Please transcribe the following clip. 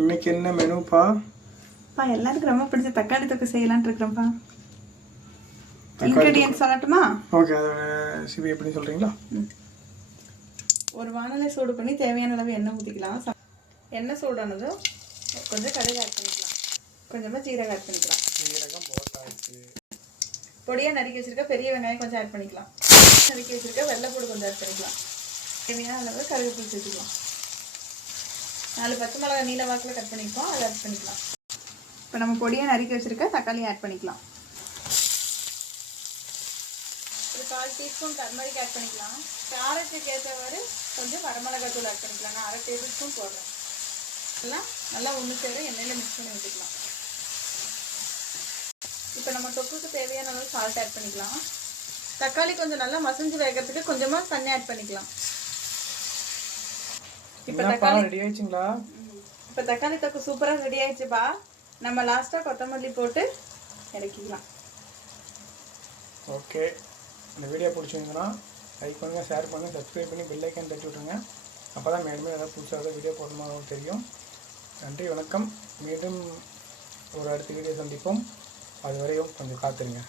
இன்னைக்கு என்ன மெனுப்பா? எல்லாருக்கும் ரொம்ப பிடிச்ச தக்காளி தொக்கு செய்யலான்னு இருக்கிறேன்ப்பா. இன்கிரீடியன்ட் சொல்லட்டுமா? ஓகே, அதோட ரெசிபி எப்படி சொல்கிறீங்களா? ஒரு வானலை சூடு பண்ணி தேவையான அளவு எண்ணெய் ஊற்றிக்கலாம். எண்ணெய் சூடானதும் கொஞ்சம் கடுகு ஆட் பண்ணிக்கலாம், கொஞ்சமாக ஜீரகம் ஆட் பண்ணிக்கலாம். ஜீரகம் போட்டாச்சு. பொடியாக நறுக்கி வச்சுருக்க பெரிய வெங்காயம் கொஞ்சம் ஆட் பண்ணிக்கலாம். நறுக்கி வச்சுருக்க வெள்ளைப்பூடு கொஞ்சம் ஆட் பண்ணிக்கலாம். தேவையான அளவு கருவேப்பிலை சேர்த்துக்கலாம். 4 பச்சை மிளகாய் நீல வாக்கில் கட் பண்ணிப்போம், அதை ஆட் பண்ணிக்கலாம். இப்போ நம்ம பொடியாக நறுக்கி வச்சுருக்க தக்காளி ஆட் பண்ணிக்கலாம். ஒரு 1/4 டீஸ்பூன் டர்மரிக் ஆட் பண்ணிக்கலாம். காரத்துக்கு ஏற்றவாறு கொஞ்சம் வரமிளகாய் தூள் ஆட் பண்ணிக்கலாம். நான் 1/2 டேபிள் ஸ்பூன் போடுறேன். எல்லாம் நல்லா ஒன்று சேர எண்ணெயில் மிக்ஸ் பண்ணி விட்டுக்கலாம். இப்போ நம்ம தொக்குக்கு தேவையான அளவு சால்ட் ஆட் பண்ணிக்கலாம். தக்காளி கொஞ்சம் நல்லா மசிஞ்சு வேகிறதுக்கு கொஞ்சமாக தண்ணி ஆட் பண்ணிக்கலாம். இப்போ தக்காளி ரெடி ஆயிடுச்சுங்களா? இப்போ தக்காளி தொக்கு சூப்பராக ரெடி ஆயிடுச்சுப்பா. நம்ம லாஸ்ட்டாக கொத்தமல்லி போட்டு இறக்கிக்கலாம். ஓகே, இந்த வீடியோ பிடிச்சிருந்ததுன்னா லைக் பண்ணுங்கள், ஷேர் பண்ணுங்கள், சப்ஸ்கிரைப் பண்ணி பெல் ஐக்கான் தட்டி விட்ருங்க. அப்போ தான் மேலுமே ஏதாவது புதுசாக வீடியோ போடணுமா தெரியும். நன்றி, வணக்கம். மீண்டும் ஒரு அடுத்த வீடியோ சந்திப்போம். அதுவரையும் கொஞ்சம் காத்துருங்க.